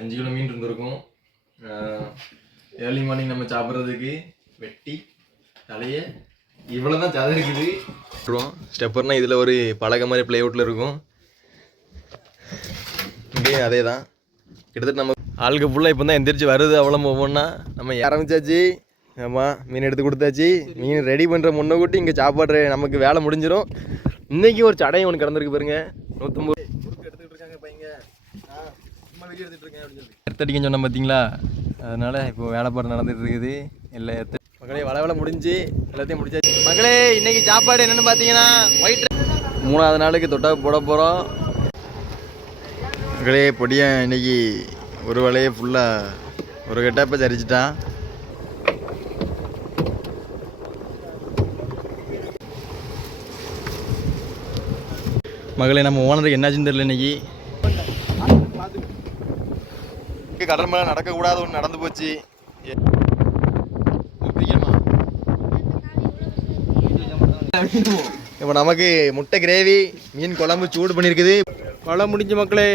5 kilo மீன் இருந்திருக்கும். Early morning நம்ம சாப்பிட்றதுக்கு வெட்டி தலையை இவ்வளோ தான் சதை இருக்குது. ஸ்டெப்பர்னால் இதில் ஒரு பலகை மாதிரி ப்ளேவுட்டில் இருக்கும். இங்கேயும் அதே தான். கிட்டத்தட்ட நம்ம ஆளுக்கு ஃபுல்லாக இப்போ தான் எந்திரிச்சு வருது. அவ்வளோ ஒவ்வொன்றா நம்ம ஆரம்பிச்சாச்சு. ஆமாம், மீன் எடுத்து கொடுத்தாச்சு. மீன் ரெடி பண்ணுற முன்ன கூட்டி இங்கே சாப்பாடு நமக்கு வேலை முடிஞ்சிடும். இன்றைக்கி ஒரு சடையும் ஒன்று கிடந்திருக்கு பாருங்க. 150 எடுத்துக்கிட்டு இருக்காங்க பையங்க. சும்மா வெளியே எடுத்துகிட்டு இருக்கேன் அப்படின்னு சொல்லி எடுத்தடிக்கன்னு சொன்னேன் பார்த்தீங்களா. அதனால் இப்போ வேலைப்பாடு நடந்துகிட்டு இருக்குது. இல்லை மக்களே வேலை முடிஞ்சு எல்லாத்தையும் முடிச்சாச்சு. மக்களே இன்றைக்கி சாப்பாடு என்னென்னு பார்த்தீங்கன்னா ஒயிட் 3ஆவது நாளுக்கு தொட்டா போட போகிறோம். மக்களே பொடியன் இன்றைக்கி ஒரு வேலையை ஃபுல்லாக ஒரு கட்டாப்போ சரிச்சிட்டான். மகளே நம்ம ஓனருக்கு என்னாச்சுன்னு தெரியல. இன்றைக்கி கடல் மேலே நடக்கக்கூடாது ஒன்று நடந்து போச்சு. இப்போ நமக்கு முட்டை கிரேவி, மீன் குழம்பு சூடு பண்ணியிருக்குது. குழம்பு முடிஞ்சு மக்களே.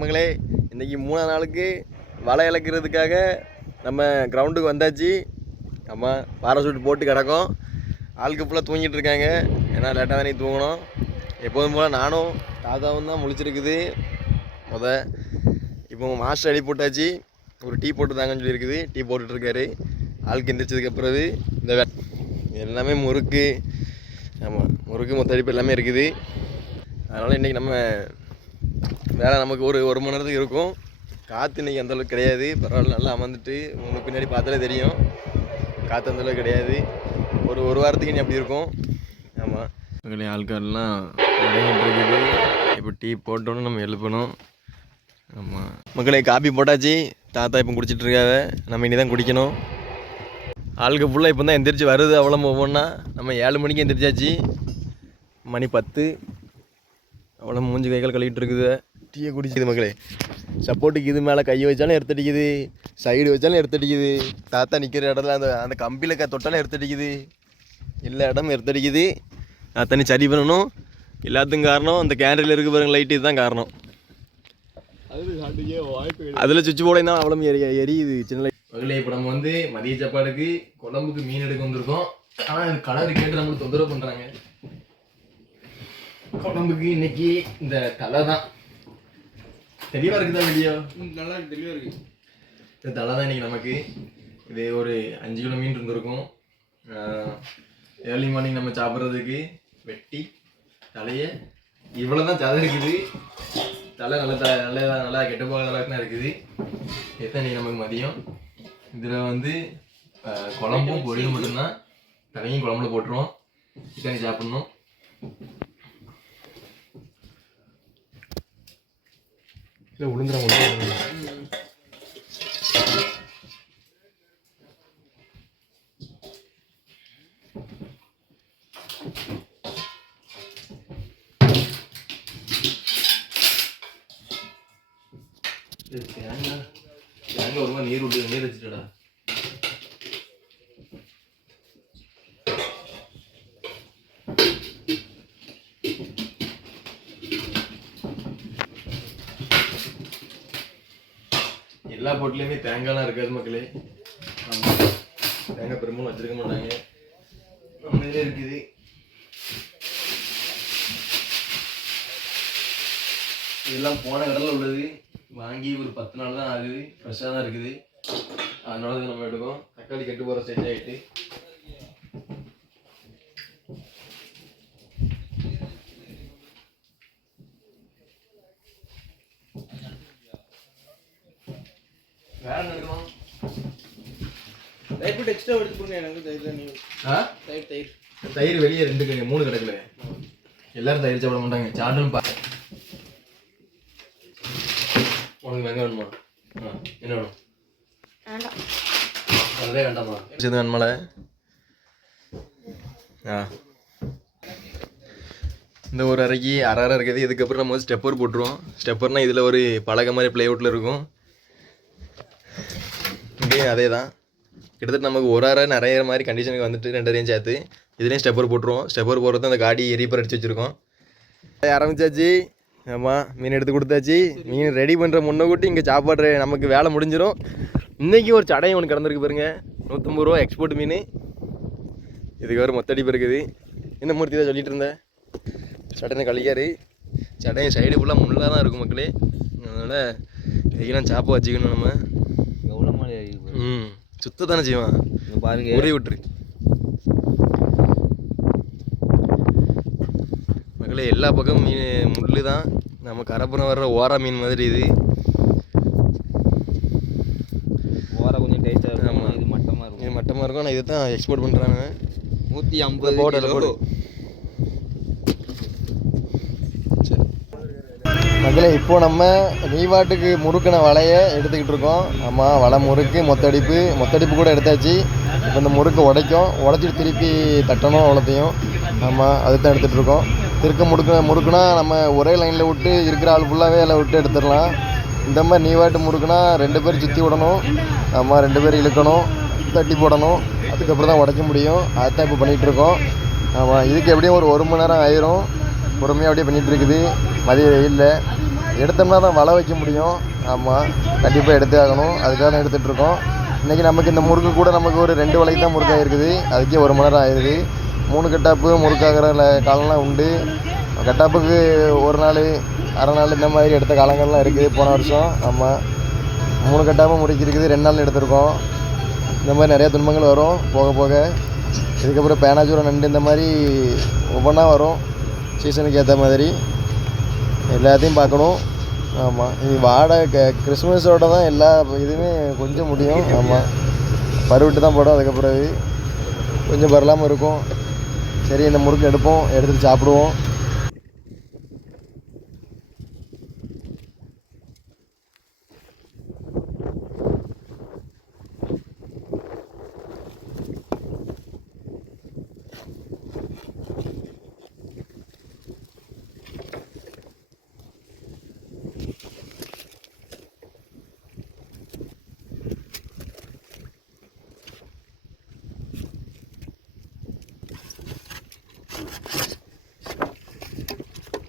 மகளே இன்றைக்கி 3ஆவது நாளுக்கு வலை இழக்கிறதுக்காக நம்ம கிரவுண்டுக்கு வந்தாச்சு. ஆமாம், பாராசூட் போட்டு கிடக்கும். ஆளுக்கு ஃபுல்லாக தூங்கிட்டு இருக்காங்க. ஏன்னா லேட்டாக தானே தூங்கணும். எப்போதும் போல் நானும் தாத்தாவும் தான் முழிச்சிருக்குது. இப்போ மாஸ்டர் அடி போட்டாச்சு. ஒரு டீ போட்டு தாங்கன்னு சொல்லியிருக்குது. டீ போட்டுட்ருக்காரு. ஆளுக்கு எந்திரிச்சதுக்கு பிறகு இந்த எல்லாமே முறுக்கு. ஆமாம், முறுக்கு மொத்தடிப்பு எல்லாமே இருக்குது. அதனால் இன்றைக்கி நம்ம வேலை நமக்கு ஒரு மணி நேரத்துக்கு இருக்கும். காற்று இன்றைக்கி அந்தளவுக்கு கிடையாது. பரவாயில்ல, நல்லா அமர்ந்துட்டு உங்களுக்கு பின்னாடி பார்த்தாலே தெரியும். காற்று அந்தளவுக்கு கிடையாது. ஒரு வாரத்துக்கு இனி அப்படி இருக்கும். ஆமாம், மக்களே ஆட்காரெலாம் இருக்குது. இப்போ டீ போட்டோன்னு நம்ம எழுப்பணும். ஆமாம் மக்களே, காப்பி போட்டாச்சு. தாத்தா இப்போ குடிச்சிட்ருக்காங்க. நம்ம இனி தான் குடிக்கணும். ஆளுக்கு ஃபுல்லாக இப்போ தான் எந்திரிச்சு வருது. அவ்வளோ ஒவ்வொன்றா நம்ம 7 மணிக்கு எந்திரிச்சாச்சு. மணி 10. அவ்வளோ மூஞ்சி கைகள் கழுவிட்டு இருக்குது. டீயை குடிச்சிது மக்களே. சப்போர்ட்டுக்கு இது மேலே கையை வச்சாலும் எடுத்தடிக்குது, சைடு வச்சாலும் எடுத்தடிக்குது. தாத்தா நிற்கிற இடத்துல அந்த கம்பியில் தொட்டாலும் எடுத்தடிக்குது. எல்லா இடமும் எடுத்தடிக்குது. தண்ணி சரி பண்ணணும். எல்லாத்துக்கும் காரணம் அந்த கேண்டில் இருக்கு பாருங்க, லைட்டு இதுதான் காரணம். அதில் சுவிட்ச் போர்டையும் தான் அவ்வளோ எரியுது சின்ன லைட். மகளே இப்போ நம்ம வந்து மதிய சாப்பாடுக்கு குழம்புக்கு மீன் எடுக்க வந்திருக்கோம். ஆனால் கலர் கேட்டு நம்மளுக்கு தொந்தரவு பண்ணுறாங்க. குழம்புக்கு இன்னைக்கு இந்த தலை தான். தெளிவாக இருக்குதா வீடியோ? நல்லா இருக்கு, தெளிவாக இருக்குது. இந்த தலை தான் இன்னைக்கு நமக்கு. இது ஒரு 5 கிலோ மீன் இருந்திருக்கும். ஏர்லி மார்னிங் நம்ம சாப்பிட்றதுக்கு வெட்டி தலையை இவ்வளோ தான் சதை இருக்குது. தலை நல்லா கெட்ட போகாத அளவுக்கு தான் இருக்குது. எத்தனை இன்னைக்கு நமக்கு மதியம். இதில் வந்து குழம்பும் பொரியல் மட்டும்தான். தலையும் குழம்புல போட்டுருவோம். சிக்கன் சாப்பிட்ணும். இல்லை உளுந்துற தேங்காய் ஒரு மாதிரி நீர் வச்சுட்டா. எல்லா போட்லேயுமே தேங்காய்லாம் இருக்காது மக்களே. ஆமாம், தேங்காய் பெரும்பாலும் வச்சுருக்க மாட்டாங்க. நம்மளே இருக்குது. இதெல்லாம் போன கடலில் உள்ளது. வாங்கி ஒரு 10 நாள் தான் ஆகுது. ஃப்ரெஷ்ஷாக தான் இருக்குது. அதனால தான் நம்ம எடுக்கோம். தக்காளி கெட்டு போகிற ஸ்டேஜ் ஆகிட்டு. வேற என்ன எடுக்கணும்? தயிர் போட்டு எக்ஸ்ட்ரா எடுத்து கொடுங்க எனக்கு. தயிர் வெளியே 3 கிடக்குல. எல்லாரும் தயிர் சாப்பிட மாட்டாங்க. சாப்பிடும் உனக்கு வெங்காயம் வேணுமா? என்ன வேணும்? அதே வேண்டாமா? வேணுமால இந்த ஒரு அறைக்கு அரை இருக்குது. இதுக்கப்புறம் நம்ம வந்து ஸ்டெப்பர் போட்டுருவோம். ஸ்டெப்பர்னால் இதில் ஒரு பலகை மாதிரி ப்ளேவுட்டில் இருக்கும். இங்கேயும் அதே தான். கிட்டத்தட்ட நமக்கு ஒரு அரை நிறைய மாதிரி கண்டிஷனுக்கு வந்துட்டு 2 அறையும் சேர்த்து இதுலேயும் ஸ்டெப்பர் போட்டுருவோம். ஸ்டெப்பர் போடுறது அந்த காடி ரீப்பர் அடித்து வச்சுருக்கோம். ஆரம்பிச்சாச்சு. ஆமாம், மீன் எடுத்து கொடுத்தாச்சு. மீன் ரெடி பண்ணுற முன்னக்கூட்டி இங்கே சாப்பாடு நமக்கு வேலை முடிஞ்சிடும். இன்றைக்கி ஒரு சடையும் ஒன்று கிடந்திருக்கு பாருங்க, 150 ரூபா எக்ஸ்போர்ட் மீன். இதுக்கு வேறு மொத்தடிப்பு இருக்குது. என்ன மூர்த்தி தான் சொல்லிட்டு இருந்தேன். சடனை கழிக்காரு. சடையும் சைடு ஃபுல்லாக முள்ளாக தான் இருக்கும் மக்களே. அதனால் இதெல்லாம் சாப்பா வச்சுக்கணும் நம்ம. எவ்வளோ மழை சுத்த தானே செய்வான் பாருங்க. உரி விட்டுரு மக்களே. எல்லா பக்கமும் மீன் முள்ளு தான். நம்ம கரப்புறம் வர்ற ஓரா மீன் மாதிரி இது. ஓரா கொஞ்சம் டேஸ்ட்டாக. ஆமாம், இது மட்டமாக இருக்கும். இது மட்டமாக இருக்கும். ஆனால் இதை தான் எக்ஸ்போர்ட் பண்ணுறாங்க. 150 போடு. மக்களே, இப்போது நம்ம நீவாட்டுக்கு முறுக்கின வலையை எடுத்துக்கிட்டு இருக்கோம். ஆமாம், வலை முறுக்கு மொத்தடிப்பு கூட எடுத்தாச்சு. இப்போ இந்த முறுக்கு உடைச்சிட்டு திருப்பி தட்டணும் அவ்வளோத்தையும். ஆமாம், அதுதான் எடுத்துகிட்டு இருக்கோம். முறுக்குனா நம்ம ஒரே லைனில் விட்டு இருக்கிற ஆள் ஃபுல்லாகவே அதில் விட்டு எடுத்துடலாம். இந்த மாதிரி நீவாட்டு முறுக்குனா 2 பேர் சுற்றி விடணும். ஆமாம், 2 பேர் இழுக்கணும், தட்டி போடணும். அதுக்கப்புறம் தான் உடைக்க முடியும். அதுதான் இப்போ பண்ணிகிட்ருக்கோம். ஆமாம், இதுக்கு எப்படியும் ஒரு மணி நேரம் ஆயிரும். பொறுமையாக அப்படியே பண்ணிகிட்ருக்குது. மதிய வெயிலில் எடுத்தோம்னா தான் வலை வைக்க முடியும். ஆமாம், கண்டிப்பாக எடுத்தே ஆகணும். அதுக்காக தான் எடுத்துகிட்ருக்கோம். இன்றைக்கி நமக்கு இந்த முறுக்கு கூட நமக்கு ஒரு 2 வலைக்கு தான் முறுக்காக இருக்குது. அதுக்கே 1 மணி நேரம் ஆயிடுது. 3 கட்டாப்பு முறுக்காகிற காலம்லாம் உண்டு. கட்டாப்புக்கு 1 நாள் அரை நாள் இந்த மாதிரி எடுத்த காலங்கள்லாம் இருக்குது போன வருஷம். ஆமாம், 3 கட்டாப்பு முறுக்கி இருக்குது. 2 நாள் எடுத்திருக்கோம். இந்த மாதிரி நிறையா துன்பங்கள் வரும் போக போக. இதுக்கப்புறம் பேனாச்சூரம் நண்டு இந்த மாதிரி ஒவ்வொன்றா வரும். சீசனுக்கு ஏற்ற மாதிரி எல்லாத்தையும் பார்க்கணும். ஆமாம், இது கிறிஸ்மஸோட தான் எல்லா இதுவுமே கொஞ்சம் முடியும். ஆமாம், பருவிட்டு தான் போடும். அதுக்கப்புறம் கொஞ்சம் பரலாமல் இருக்கும். சரி, இந்த முறுக்கு எடுத்துகிட்டு சாப்பிடுவோம்.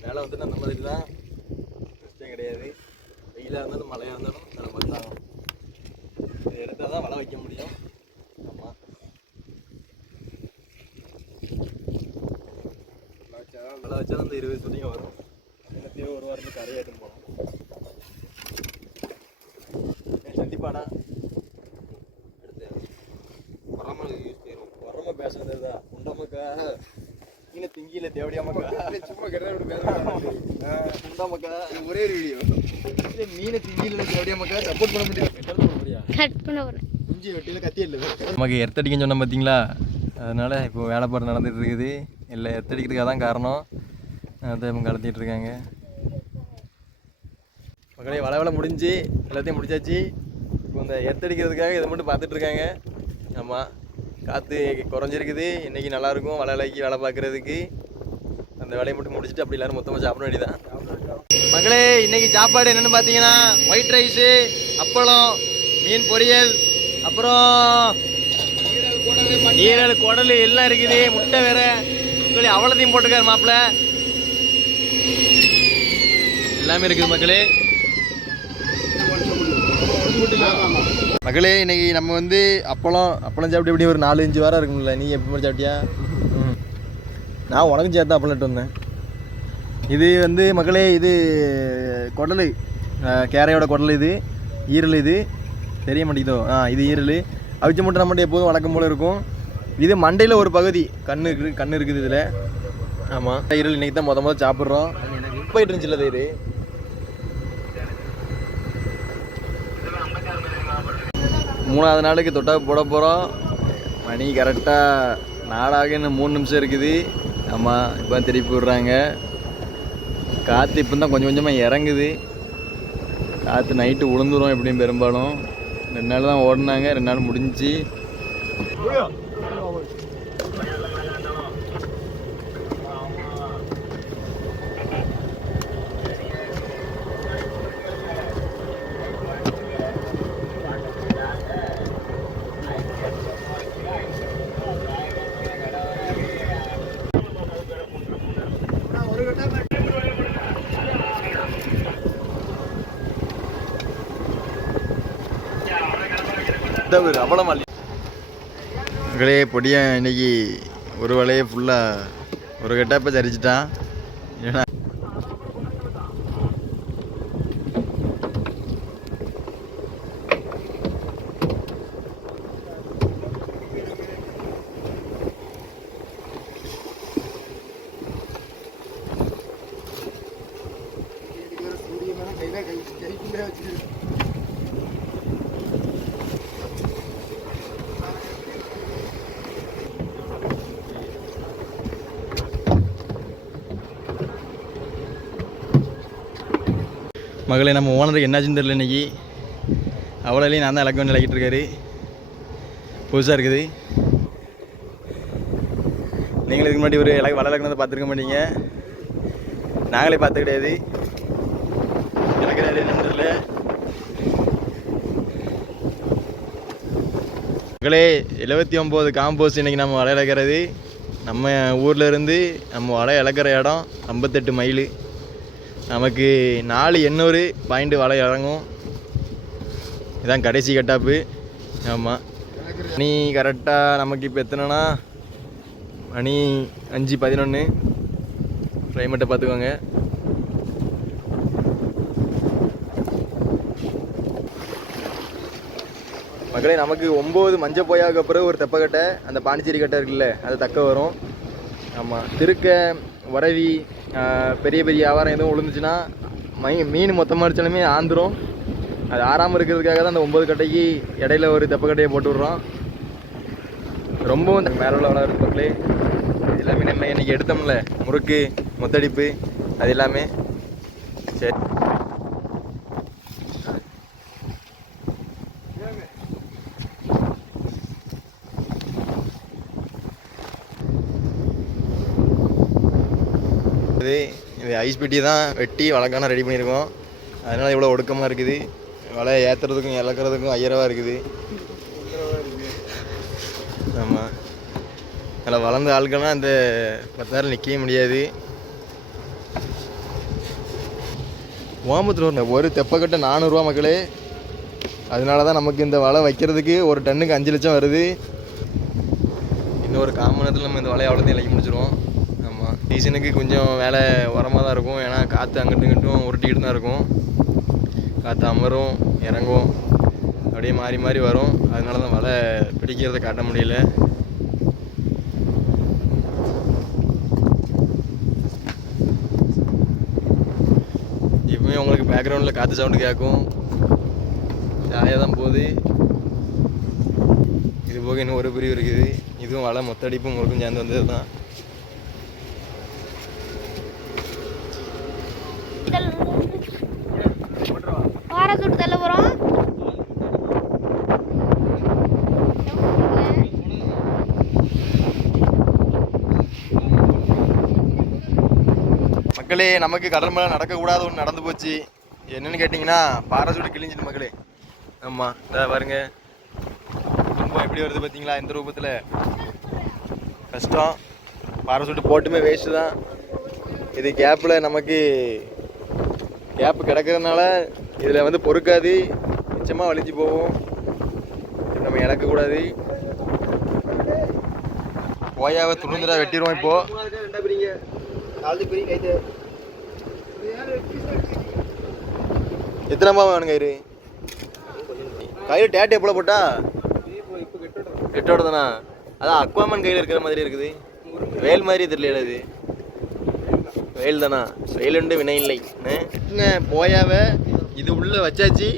வேலை வந்துட்டு அந்த மாதிரி தான், கஷ்டம் கிடையாது. வெயிலாக இருந்தாலும் மழையாக இருந்தாலும் சில மாதிரி தான் ஆகும். இதை எடுத்தால் தான் வலை வைக்க முடியும். ஆமாம், வலை வச்சா தான் இந்த 20 துணிங்க வரும். என்னத்தையோ ஒரு வாரத்துக்கு கரையாட்டுன்னு போகணும். சந்திப்பாடா உரமா பேசுறதா உண்டமக்கா நீங்க திங்கில தேவடியாமக்கா சும்மா உண்டமக்கா ஒரே வீடியோ மீனை திங்கில தேவடியாமக்கா சப்போர்ட் பண்ண முடியாது. குஞ்சு வெட்டியில கத்தி இல்லை நமக்கு எர்த்தடிக்கன்னு சொன்ன பார்த்தீங்களா. அதனால இப்போ வேலைப்பாடு நடந்துட்டு இருக்குது. இல்லை எர்த்தடிக்கிறதுக்காக தான் காரணம். அதை இப்போ கலத்திட்டு இருக்காங்க. மக்களே, வலை முடிஞ்சு எல்லாத்தையும் முடிச்சாச்சு. இப்போ இந்த எர்த்தடிக்கிறதுக்காக இதை மட்டும் பார்த்துட்ருக்காங்க. ஆமாம், காற்று குறைஞ்சிருக்குது. இன்றைக்கி நல்லாயிருக்கும் வலைக்கு வேலை பார்க்குறதுக்கு. அந்த வேலையை மட்டும் முடிச்சுட்டு அப்படி எல்லோரும் மொத்தமாக சாப்பிட வேண்டியதான். மக்களே, இன்றைக்கி சாப்பாடு என்னென்னு பார்த்தீங்கன்னா ஒயிட் ரைஸு, அப்பளம், மீன் பொரியல், அப்புறம் ஈரல் குடல் எல்லாம் இருக்குது. முட்டை வேறு சொல்லி அவ்வளோத்தையும் போட்டிருக்காரு மாப்பிள்ளை. எல்லாமே இருக்குது மக்களே. மக்களே, இன்னைக்கு நம்ம வந்து அப்பளம் சாப்பிட்டு எப்படி ஒரு 4-5 வாரம் இருக்கும்ல. நீ எப்படி மாதிரி சாப்பிட்டியா? நான் உனக்கும் சேர்த்து அப்பளம் வந்தேன். இது வந்து மக்களே, இது குடல், கேரையோட குடல். இது ஈரல். இது தெரிய மாட்டேங்குதோ? இது ஈரல். அவிச்ச மட்டும் நம்மகிட்ட எப்போதும் வழக்கம் போல் இருக்கும். இது மண்டையில் ஒரு பகுதி கண் இருக்குது இதில். ஆமாம், ஈரல் இன்றைக்கி தான் முதல்ல சாப்பிட்றோம். போயிட்டு இருந்துச்சுல்ல தயிர். மூணாவது நாளுக்கு தொட்டா போட போகிறோம். மணி கரெக்டாக 4 இன்னும் 3 நிமிஷம் இருக்குது. ஆமாம், இப்போ திருப்பி விட்றாங்க. காற்று இப்போ தான் கொஞ்சம் கொஞ்சமாக இறங்குது. காற்று நைட்டு விழுந்துடும் எப்படியும். பெரும்பாலும் 2 நாள் தான் ஓடினாங்க. 2 நாள் முடிஞ்சிச்சு. அவ்வளோ மகளே பொடியன் இன்னைக்கு ஒரு வலையே ஃபுல்லாக ஒரு கெட்டப்ப சரிச்சிட்டான். ஏன்னா மகளே நம்ம ஓனருக்கு என்னாச்சுன்னு தெரியல இன்னைக்கு. அவ்வளோலையும் நான் தான் இலக்க வேண்டிய இலக்கிட்டு இருக்காரு. புதுசாக இருக்குது. நீங்களும் இதுக்கு முன்னாடி ஒரு வலை இலக்கினதை பார்த்துருக்க மாட்டீங்க. நாங்களே பார்த்து கிடையாது. இலக்கிறாரு என்னன்னு தெரியல. மகளே 79 காம்போஸ்ட் இன்றைக்கி நம்ம வலை இழக்கிறது. நம்ம ஊரில் இருந்து நம்ம வலை இழக்கிற இடம் 58 மைலு. நமக்கு 4 பாயிண்ட் வலை இறங்கும். இதான் கடைசி கட்டாப்பு. ஆமாம், மணி கரெக்டாக நமக்கு இப்போ எத்தனைனா மணி 5:11. கிளைமேட்டை பார்த்துக்கோங்க. மக்களே நமக்கு 9 மஞ்சள் போயாவுக்கு அப்புறம் ஒரு தெப்பக்கட்டை, அந்த பாண்டிச்சேரி கட்டை இருக்குல்ல, அது தக்க வரும். ஆமாம், திருக்க உறவி பெரிய பெரிய வியாபாரம் எதுவும் விழுந்துச்சுன்னா மீன் மொத்தமாக அடித்தாலுமே ஆந்துடும். அது ஆறாமல் இருக்கிறதுக்காக தான் அந்த 9 கட்டைக்கு இடையில ஒரு தெப்பக்கட்டையை போட்டு விட்றோம். ரொம்பவும் மேலே உள்ள வளர்றது மக்களே. இது எல்லாமே நம்ம இன்றைக்கி எடுத்தோம்ல, முறுக்கு மொத்தடிப்பு, அது எல்லாமே சரி. இது ஐஸ் பெட்டி தான் வெட்டி வழக்கான ரெடி பண்ணியிருக்கோம். அதனால் இவ்வளோ ஒடுக்கமாக இருக்குது. வலை ஏற்றுறதுக்கும் இழக்கிறதுக்கும் 5000 இருக்குது. ஆமாம், அதில் வளர்ந்த ஆட்கள்லாம் அந்த 10 நேரம் நிற்கவே முடியாது. ஓமத்தில் ஒரு தெப்பக்கட்டை 400 மக்களே. அதனால தான் நமக்கு இந்த வலை வைக்கிறதுக்கு ஒரு டன்னுக்கு 5 லட்சம் வருது. இன்னொரு 1/4 மணி நேரத்தில் நம்ம இந்த வலையை அவ்வளோத்தையும் இலக்கி முடிச்சிடுவோம். ஆமாம், சீசனுக்கு கொஞ்சம் வேலை உரமாக தான் இருக்கும். ஏன்னா காற்று அங்கிட்டும் இங்கிட்டும் உருட்டிக்கிட்டு தான் இருக்கும். காற்று அமரும் இறங்கும், அப்படியே மாறி மாறி வரும். அதனால தான் வலை பிடிக்கிறத காட்ட முடியல. இப்போயும் உங்களுக்கு பேக்ரவுண்டில் காற்று சவுண்டு கேட்கும். ஜாலியாக தான் போகுது. இது போக இன்னும் ஒரு பிரிவு இருக்குது. இதுவும் வலை மொத்தடிப்பும் முறுக்கும் சேர்ந்து வந்தது தான். மக்களே, நமக்கு கடல் மேலே நடக்கக்கூடாது ஒன்று நடந்து போச்சு. என்னன்னு கேட்டிங்கன்னா, பாராசூட் கிழிஞ்சிட்டு மக்களே. ஆமாம், இதை பாருங்க, துன்பம் எப்படி வருது பார்த்தீங்களா? இந்த ரூபத்தில் கஷ்டம். பாராசூட் போட்டுமே வேஸ்ட்டு தான். இது கேப்பில் நமக்கு கேப்பு கிடக்கிறதுனால இதில் வந்து பொறுக்காது, நிச்சயமாக வலிச்சு போகும். நம்ம இழக்கக்கூடாது. போயாவை துணிந்துடா வெட்டிடுவோம். இப்போது எத்தனைமா வேணும் கயிறு? கயிறு டேட்டு எப்போ போட்டா? கெட்டோட தானா? அதான் அக்வாமன் கையில் இருக்கிற மாதிரி இருக்குது. வேல் மாதிரி தெரியல. அது வெயில் தானா? வெயிலுண்டு வினை இல்லை. போயாவை இது உள்ளே வச்சாச்சு,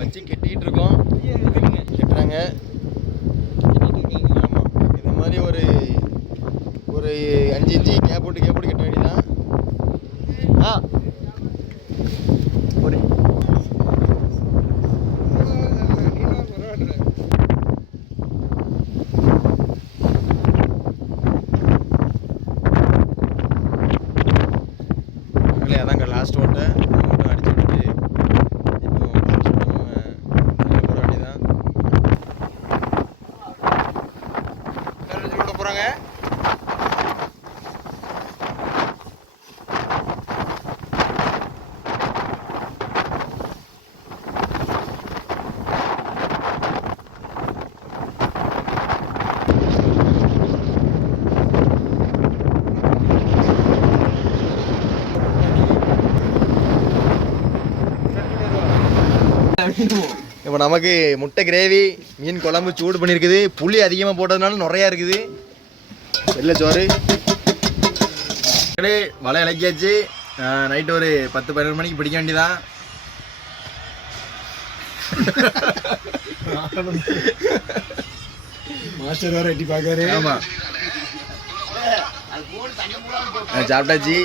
வச்சு கெட்டிக்கிட்டு இருக்கோம். கெட்டுறாங்க. ஆமாம், இது மாதிரி ஒரு 5 இன்ச்சு கேப் போட்டு கெட்ட வேண்டியதான். ஒரு அதாங்க லாஸ்ட் ஓட்டை மட்டும் அடிச்சு விட்டுட்டு இப்போ போட வேண்டியதான். விட போகிறாங்க. இப்போ நமக்கு முட்டை கிரேவி, மீன் குழம்பு சூடு பண்ணியிருக்குது. புளி அதிகமாக போட்டதுனால நிறையா இருக்குது. வெள்ளை சோறு வலை இலக்கியாச்சு. நைட்டு ஒரு 10-11 மணிக்கு பிடிக்க வேண்டியதான். மாஸ்டர் வேற எட்டி பார்க்காரு. ஆமாம், சாப்பிட்டாச்சு.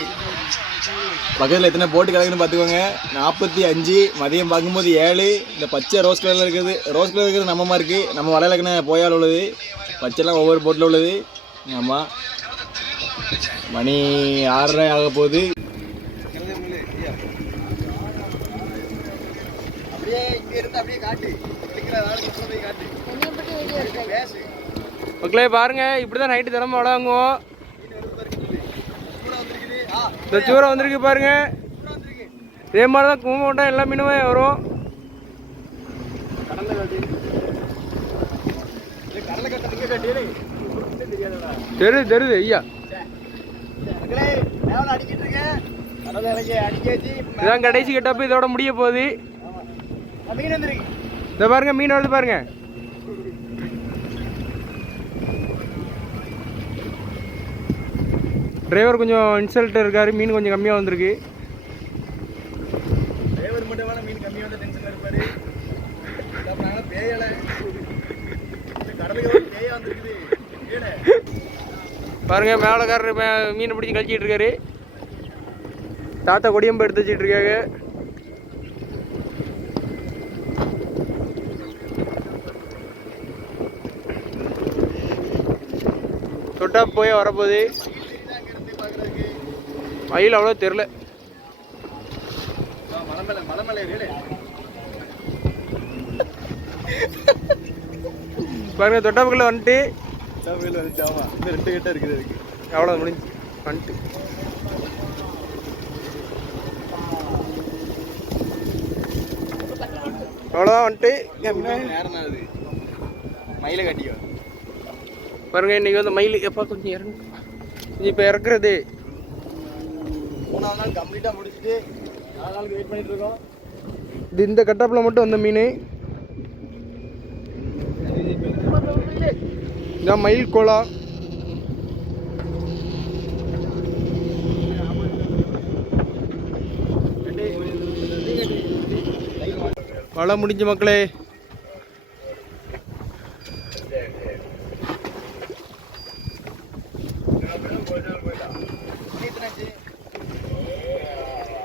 பக்கத்தில் எத்தனை போட்டு கிடக்குன்னு பார்த்துக்கோங்க. 45, மதியம் பார்க்கும்போது 7. இந்த பச்சை ரோஸ் கலரில் இருக்குது. ரோஸ் கலர் இருக்கிறது நம்ம மாதிரி இருக்குது. நம்ம வலையில் இருக்கிற போயால் உள்ளது. பச்சைலாம் ஒவ்வொரு போட்டில் உள்ளது. ஆமாம், மணி 6:30 ஆக போகுது. மக்களே பாருங்க, இப்படிதான் நைட்டு தினமும் வளங்குவோம். இந்த சூறை வந்திருக்கு பாருங்க. இதே மாதிரி தான் கும்பகோட்டம் எல்லா மீனுமே வரும். தெரியுது ஐயா. இதான் கடைசி கட்டப்ப, இதோட முடிய போகுது. இதை பாருங்க, மீன் வருது பாருங்க. டிரைவர் கொஞ்சம் இன்சல்ட் இருக்காரு. மீன் கொஞ்சம் கம்மியாக வந்திருக்கு. டிரைவர் மட்டும் மீன் கம்மியாக வந்து டென்ஷன் இருப்பாரு. பேயலை கடலுக்கு பேய வந்துருக்குது. பாருங்க, மேலக்காரர் மீனை பிடிச்சி கழிச்சிட்டு இருக்காரு. தாத்தா கொடியம்பு எடுத்து வச்சுட்டு இருக்காங்க. தொட்டா போய் வரப்போகுது. மயில் அவ்வளோ தெரில. பாருங்க, தொட்டாப்புக்குள்ள வந்துட்டு இந்த 2 கட்ட இருக்குது. அதுக்கு எவ்வளோ முடிஞ்சு வந்துட்டு. அவ்வளோதான் வந்துட்டு. நேரம் ஆகுது. மயிலை கட்டியோ பாருங்க, இன்னைக்கு வந்து மயில் எப்போ கொஞ்சம் இறங்கு. கொஞ்சம் இப்போ இறக்குறது. 3ஆவது நாள் கம்ப்ளீட்டாக முடிச்சுட்டு 4 நாளுக்கு வெயிட் பண்ணிட்டு இருக்கோம். இது இந்த கட்டப்பில் மட்டும் வந்த மீன். இதான் மயில் கோலா. வலை முடிஞ்ச மக்களே.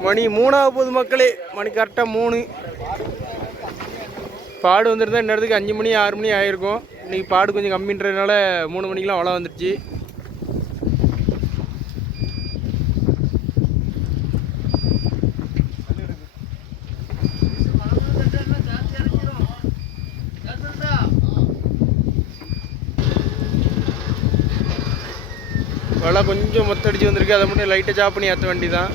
மணி 3 போகுது மக்களே. மணி கரெக்டாக 3. பாடு வந்துருந்தா இந்நேரத்துக்கு 5 மணி 6 மணி ஆகிருக்கும். இன்றைக்கி பாடு கொஞ்சம் கம்மின்றதுனால 3 மணிக்கெலாம் வலை வந்துருச்சு. வலை கொஞ்சம் மொத்தடிச்சு வந்திருக்கு. அதை மட்டும் லைட்டாக சாப் பண்ணி ஏற்ற வேண்டி தான்.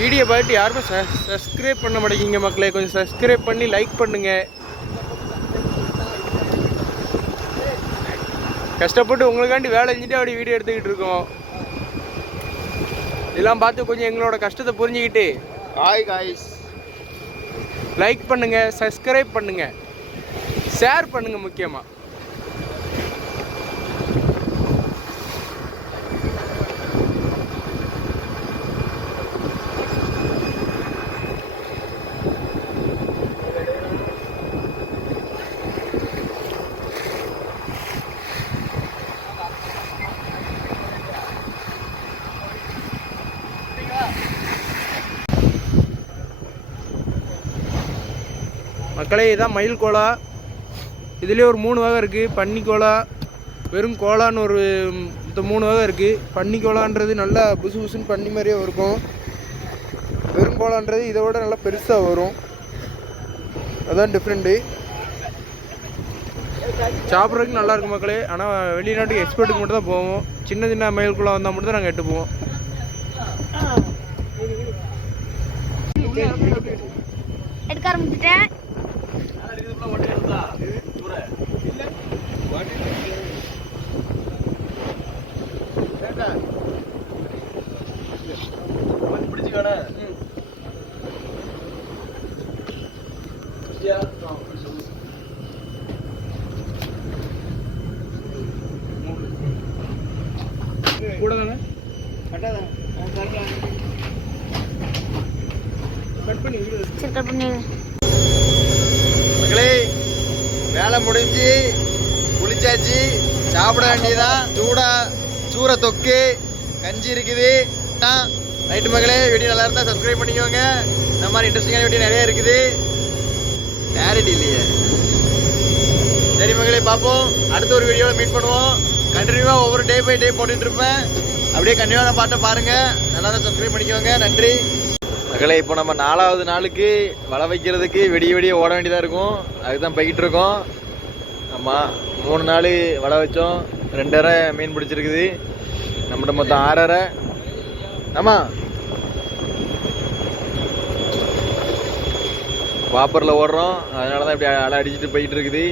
வீடியோ பார்த்துட்டு யாருமே சப்ஸ்கிரைப் பண்ண மாட்டேங்கிங்க மக்களே. கொஞ்சம் சப்ஸ்கிரைப் பண்ணி லைக் பண்ணுங்கள். கஷ்டப்பட்டு உங்களுக்காண்டி வேலை செஞ்சுட்டு அப்படி வீடியோ எடுத்துக்கிட்டு இருக்கோம். இதெல்லாம் பார்த்து கொஞ்சம் எங்களோட கஷ்டத்தை புரிஞ்சுக்கிட்டு ஹாய் காய்ஸ், லைக் பண்ணுங்கள், சப்ஸ்கிரைப் பண்ணுங்கள், ஷேர் பண்ணுங்கள். முக்கியமாக மக்களே, இதுதான் மயில் கோலா. இதுலேயே ஒரு 3 வகை இருக்குது. பன்னி கோலா, வெறும் கோலான்னு ஒரு 3 வகை இருக்குது. பன்னி கோலான்றது நல்லா புசு புசுன்னு பன்னி மாதிரியே இருக்கும். வெறும் கோலான்றது இதை விட நல்லா பெருசாக வரும். அதுதான் டிஃப்ரெண்ட்டு. சாப்பிட்றதுக்கு நல்லாயிருக்கும் மக்களே. ஆனால் வெளிநாட்டுக்கு எக்ஸ்போர்ட்டுக்கு மட்டும் தான் போவோம். சின்ன சின்ன மயில் கோலா வந்தால் மட்டும் தான் நாங்கள் எட்டு போவோம். எடுக்க ஆரம்பிச்சிட்டேன். பண்ணிடுங்க. மக்களே வேலை முடிஞ்சு குளிச்சாச்சு, சாப்பிட வேண்டியதான். சூற தொக்கு கஞ்சி இருக்குது தான். ரைட்டு மக்களே, வீடியோ நல்லா இருந்தால் சப்ஸ்கிரைப் பண்ணிக்கோங்க. இந்த மாதிரி இன்ட்ரெஸ்டிங்கான வீடியோ நிறைய இருக்குது. கிளாரிட்டி இல்லையே. சரி மக்களே, பார்ப்போம். அடுத்த ஒரு வீடியோவில் மீட் பண்ணுவோம். கண்டினியூவாக ஒவ்வொரு டே பை டே போட்டுட்டு இருப்பேன். அப்படியே கண்டினியூவான பாட்டை பாருங்கள். நல்லா தான் சப்ஸ்கிரைப் பண்ணிக்கோங்க. நன்றி மக்களே. இப்போ நம்ம 4வது நாளுக்கு வலை வைக்கிறதுக்கு விடிய ஓட வேண்டியதாக இருக்கும். அதுக்கு தான் போய்கிட்டு இருக்கோம். ஆமாம், 3 நாள் வலை வச்சோம். 2 அரை மீன் பிடிச்சிருக்குது. நம்மகிட்ட மொத்தம் 6 அரை. ஆமாம், வாப்பரில் ஓடுறோம். அதனால தான் இப்படி அலை அடிச்சுட்டு போயிட்டு இருக்குது.